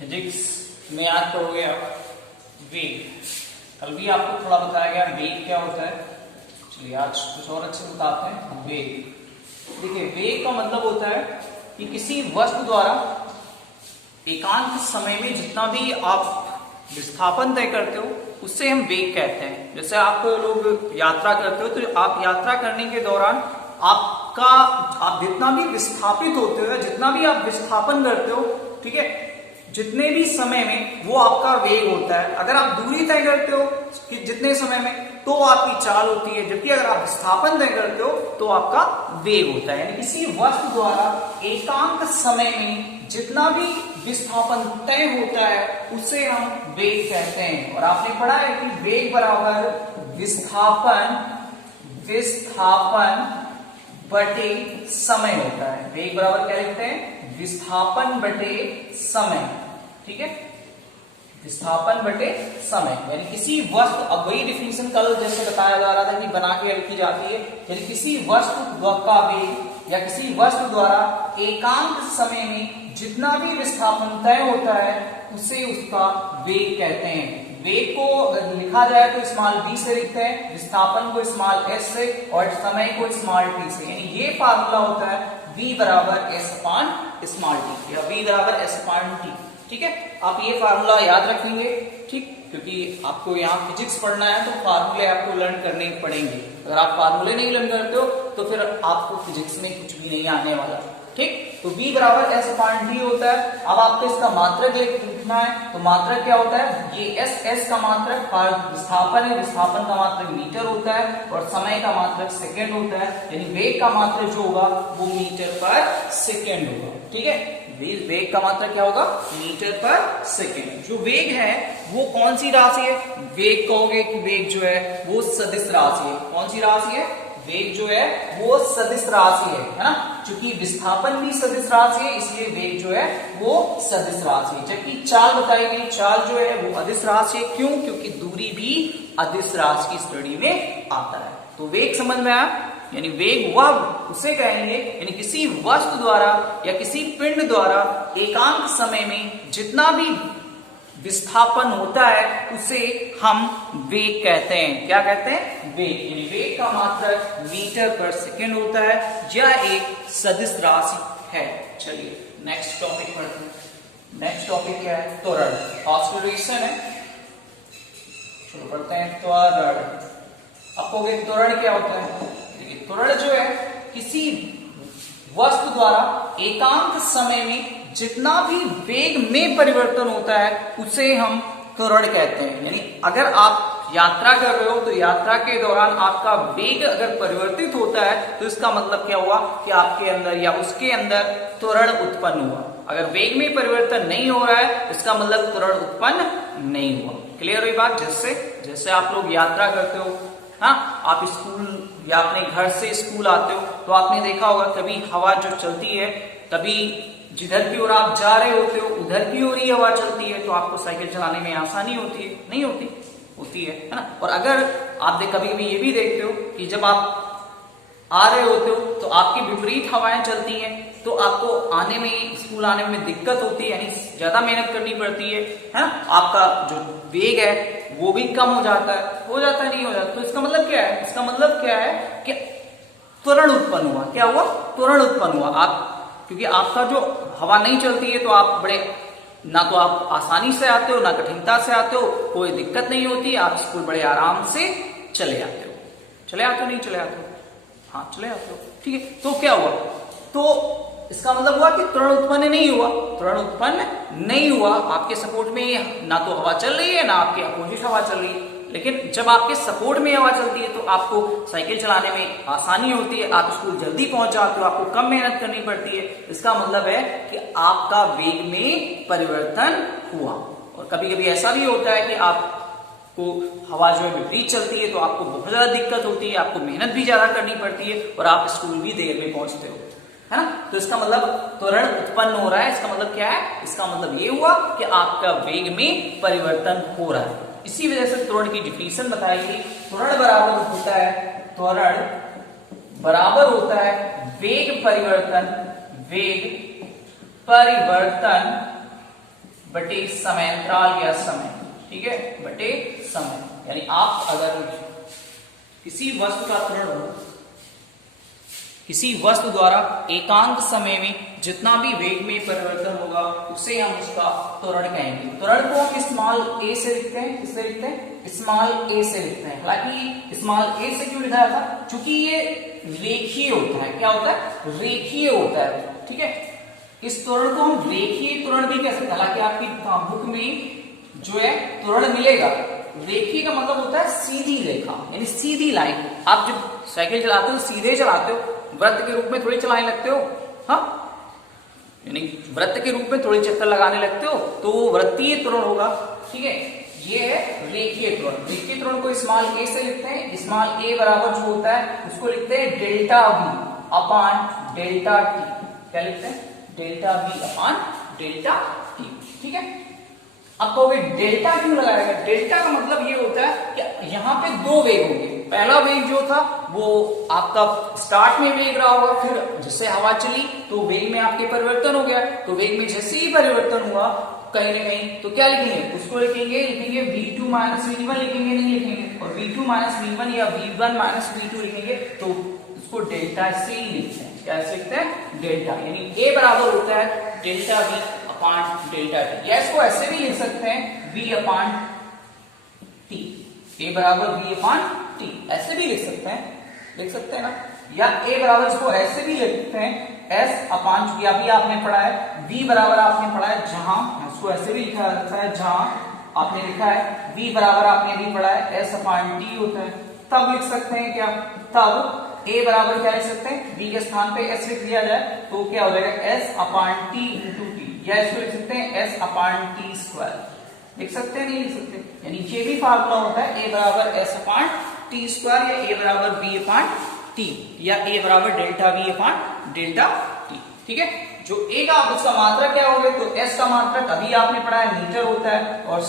Physics में याद करोगे आप वेग। कल भी आपको थोड़ा बताया गया वेग क्या होता है। चलिए आज कुछ और अच्छे बताते हैं। वेग, देखिए वेग का मतलब होता है कि किसी वस्तु द्वारा एकांत समय में जितना भी आप विस्थापन तय करते हो उससे हम वेग कहते हैं। जैसे आप लोग यात्रा करते हो तो आप यात्रा करने के दौरान आप जितना भी विस्थापित होते हो, जितना भी आप विस्थापन करते हो, ठीक है, जितने भी समय में वो आपका वेग होता है। अगर आप दूरी तय करते हो कि जितने समय में तो आपकी चाल होती है, जबकि अगर आप विस्थापन तय करते हो तो आपका वेग होता है। यानी किसी वस्तु द्वारा एकांक समय में जितना भी विस्थापन तय होता है उसे हम वेग कहते हैं। और आपने पढ़ा है कि वेग बराबर विस्थापन बटे समय होता है। वेग बराबर क्या लिखते हैं? विस्थापन बटे समय, ठीक है, विस्थापन बटे समय। यानी किसी वस्तु, अब वही डिफिनेशन कल जैसे बताया जा रहा था कि बना के लिखी जाती है, यानी किसी वस्तु का वेग या किसी वस्तु द्वारा एकांक समय में जितना भी विस्थापन तय होता है उसे उसका वेग कहते हैं। वेग को लिखा जाए तो स्मॉल v से लिखते हैं, विस्थापन को स्मॉल s से और समय को स्मॉल t से। यानी ये फार्मूला होता है v बराबर s अपान स्मॉल t या v बराबर s अपान t, ठीक है। आप ये फार्मूला याद रखेंगे, ठीक, क्योंकि आपको यहाँ फिजिक्स पढ़ना है तो फार्मूले आपको लर्न करने पड़ेंगे। अगर आप फार्मूले नहीं लर्न करते हो तो फिर आपको फिजिक्स में कुछ भी नहीं आने वाला, ठीक। तो v बराबर s अपान t होता है। अब आपको इसका मात्रक लिखना है, तो मात्रक क्या होता है? ये s का मात्रक विस्थापन है, विस्थापन का मात्रक मीटर होता है और समय का मात्रक सेकंड होता है। यानी वेग का मात्रक जो होगा वो मीटर पर सेकंड होगा, ठीक है। वेग का मात्रक क्या होगा? मीटर पर सेकंड। जो वेग है वो कौन सी राशि है? वेग कहोगे कि वेग जो है वो सदिश राशि है। कौन सी राशि है? वेग जो है वो सदिश राशि है ना। क्योंकि विस्थापन भी सदिश राशि है इसलिए वेग जो है वो सदिश राशि है। जबकि चाल बताई गई, चाल जो है वो अदिश राशि है। क्यों? क्योंकि दूरी भी अदिश राशि की स्टडी में आता है। तो वेग समझ में आया? यानी वेग वह उसे कहेंगे, यानी किसी वस्तु द्वारा या किसी पिंड द्वारा एकांक समय में जितना भी विस्थापन होता है उसे हम वेग कहते हैं। क्या कहते हैं? वेग। यानी वेग का मात्रक मीटर पर सेकंड होता है। यह एक सदिश राशि है। चलिए नेक्स्ट टॉपिक पढ़ते हैं। नेक्स्ट टॉपिक क्या है? त्वरण, ऑक्सीलरेशन है। चलो पढ़ते हैं त्वरण। आपको त्वरण क्या होता है? देखिए त्वरण जो है किसी वस्तु द्वारा एकांक समय में जितना भी वेग में परिवर्तन होता है उसे हम त्वरण कहते हैं। यानी अगर आप यात्रा कर रहे हो तो यात्रा के दौरान आपका वेग अगर परिवर्तित होता है तो इसका मतलब क्या हुआ कि आपके अंदर या उसके अंदर त्वरण उत्पन्न हुआ। अगर वेग में परिवर्तन नहीं हो रहा है इसका मतलब त्वरण उत्पन्न नहीं हुआ। क्लियर हुई बात? जैसे आप लोग यात्रा करते हो, हाँ, आप स्कूल या अपने घर से स्कूल आते हो तो आपने देखा होगा कभी हवा जो चलती है तभी जिधर की ओर आप जा रहे होते हो उधर की ओर ही हवा चलती है तो आपको साइकिल चलाने में आसानी होती है? नहीं होती? होती है ना। और अगर आप कभी कभी ये भी देखते हो कि जब आप आ रहे होते हो तो आपकी विपरीत हवाएं चलती हैं तो आपको आने में, स्कूल आने में दिक्कत होती है, यानी ज्यादा मेहनत करनी पड़ती है ना। आपका जो वेग है वो भी कम हो जाता है, नहीं हो जाता। तो इसका मतलब क्या है? इसका मतलब क्या है कि त्वरण उत्पन्न हुआ। क्या हुआ? त्वरण उत्पन्न हुआ। आप क्योंकि आपका जो हवा नहीं चलती है तो आप बड़े, ना तो आप आसानी से आते हो ना कठिनता से आते हो, कोई दिक्कत नहीं होती, आप स्कूल बड़े आराम से चले आते हो। नहीं चले आते हो? हाँ चले आते हो, ठीक है। तो क्या हुआ? तो इसका मतलब हुआ कि त्वरण उत्पन्न नहीं हुआ। त्वरण उत्पन्न नहीं हुआ। आपके सपोर्ट में ना तो हवा चल रही है ना आपके अपोजिट हवा चल रही है। लेकिन जब आपके सपोर्ट में हवा चलती है तो आपको साइकिल चलाने में आसानी होती है, आप स्कूल जल्दी पहुंच जाते हो, आपको कम मेहनत करनी पड़ती है। इसका मतलब है कि आपका वेग में परिवर्तन हुआ। और कभी कभी ऐसा भी होता है कि आपको हवा जो है विपरीत चलती है तो आपको बहुत ज्यादा दिक्कत होती है, आपको मेहनत भी ज्यादा करनी पड़ती है और आप स्कूल भी देर में पहुंचते हो, है ना। तो इसका मतलब त्वरण उत्पन्न हो रहा है। इसका मतलब क्या है? इसका मतलब ये हुआ कि आपका वेग में परिवर्तन हो रहा है। इसी वजह से त्वरण की डिफिनेशन बताई गई। त्वरण बराबर होता है वेग परिवर्तन बटे समय, अंतराल या समय, ठीक है, बटे समय। यानी आप अगर किसी वस्तु का त्वरण हो, किसी वस्तु द्वारा एकांत समय में जितना भी वेग में परिवर्तन होगा उसे हम उसका त्वरण कहेंगे। त्वरण को हम स्मॉल ए से लिखते हैं, किससे लिखते हैं, स्मॉल ए से लिखते हैं। हालांकि स्मॉल ए से क्यों लिखा था, क्योंकि ये रेखीय होता है। क्या होता है, रेखीय होता है, ठीक है। इस त्वरण को हम रेखीय त्वरण भी कह सकते हैं। हालांकि आपकी बुक में जो है त्वरण मिलेगा, रेखीय का मतलब होता है सीधी रेखा, यानी सीधी लाइन। आप जब साइकिल चलाते हो सीधे चलाते हो, वृत्त के रूप में थोड़ी चलाने लगते हो, हाँ, यानी वृत्त के रूप में थोड़ी चक्कर लगाने लगते हो, तो वो वृत्तीय त्वरण होगा, ठीक है। ये है रेखीय त्वरण। रेखीय त्वरण को स्मॉल ए से लिखते हैं। स्मॉल ए बराबर जो होता है उसको लिखते हैं delta V upon delta T. क्या लिखते हैं, delta V upon delta T, ठीक है। अब कहोगे डेल्टा क्यों लगाएगा, डेल्टा का मतलब ये होता है कि यहाँ पे दो वेग होंगे। पहला वेग जो था वो आपका स्टार्ट में वेग रहा होगा, फिर जैसे हवा चली तो वेग में आपके परिवर्तन हो गया, तो वेग में जैसे ही परिवर्तन हुआ कहीं ना कहीं, तो क्या लिखेंगे, उसको लिखेंगे v2 माइनस v1 लिखेंगे, नहीं लिखेंगे, और v2 माइनस v1 या v1 माइनस v2 लिखेंगे, तो उसको डेल्टा से ही लिखते हैं। क्या लिखते हैं, डेल्टा, यानी a बराबर होता है डेल्टा v अपान डेल्टा टी। या इसको ऐसे भी लिख सकते हैं v अपान टी, a बराबर v अपान टी, ऐसे भी लिख सकते हैं ना। या a बराबर इसको ऐसे भी लिखते हैं s अपान, चूंकि अभी आपने पढ़ा है v बराबर आपने पढ़ा है जहां, इसको ऐसे भी लिखा जाता है जहां आपने लिखा है v बराबर आपने भी पढ़ा है s अपान टी होता है, तब लिख सकते हैं क्या, तब a बराबर क्या लिख सकते हैं, v के स्थान पे s लिख दिया जाए तो क्या हो जाएगा s अपान टी इंटू टी, या इसको लिख सकते हैं s अपान टी स्क्वायर, लिख सकते हैं, नहीं लिख सकते। यानी ये भी फार्मूला होता है a बराबर s अपान टी स्क्वायर, या a बराबर v अपान टी, या a बराबर डेल्टा v अपान डेल्टा टी, ठीक है। जो a का आप उसका मात्रक क्या होगा, तो s का मात्रक अभी आपने पढ़ा है मीटर होता है, और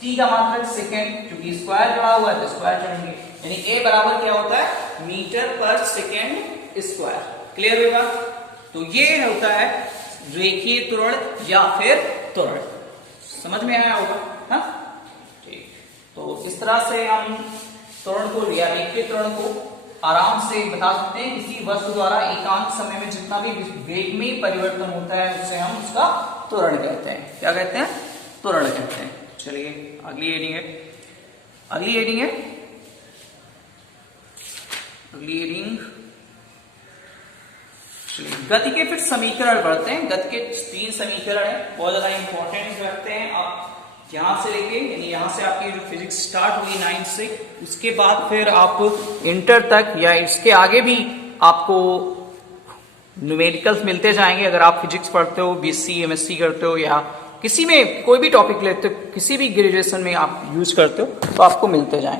t का मात्रक सेकेंड, क्योंकि स्क्वायर जुड़ा हुआ है तो स्क्वायर चढ़ेंगे, यानी a बराबर क्या होता है, मीटर पर सेकेंड स्क्वायर। क्लियर होगा, तो ये होता है रेखीय त्वरण या फिर त्वरण, समझ में आया होगा, हाँ ठीक। तो इस तरह से हम त्वरण को या रेखीय त्वरण को आराम से बता सकते हैं। किसी वस्तु द्वारा एकांत समय में जितना भी वेग में परिवर्तन होता है उसे हम उसका त्वरण कहते हैं। क्या कहते हैं, त्वरण कहते हैं। चलिए अगली हेडिंग है, अगली हेडिंग है, अगली हेडिंग, गति के फिर समीकरण पढ़ते हैं। गति के 3 समीकरण है, बहुत ज्यादा इंपॉर्टेंट रखते हैं। आप यहां से लेके, यानी यहां से आपकी जो फिजिक्स स्टार्ट हुई 9th से, उसके बाद फिर आप इंटर तक या इसके आगे भी आपको न्यूमेरिकल्स मिलते जाएंगे। अगर आप फिजिक्स पढ़ते हो, बीएससी एमएससी करते हो, या किसी में कोई भी टॉपिक लेते हो, किसी भी ग्रेजुएशन में आप यूज करते हो, तो आपको मिलते जाएंगे।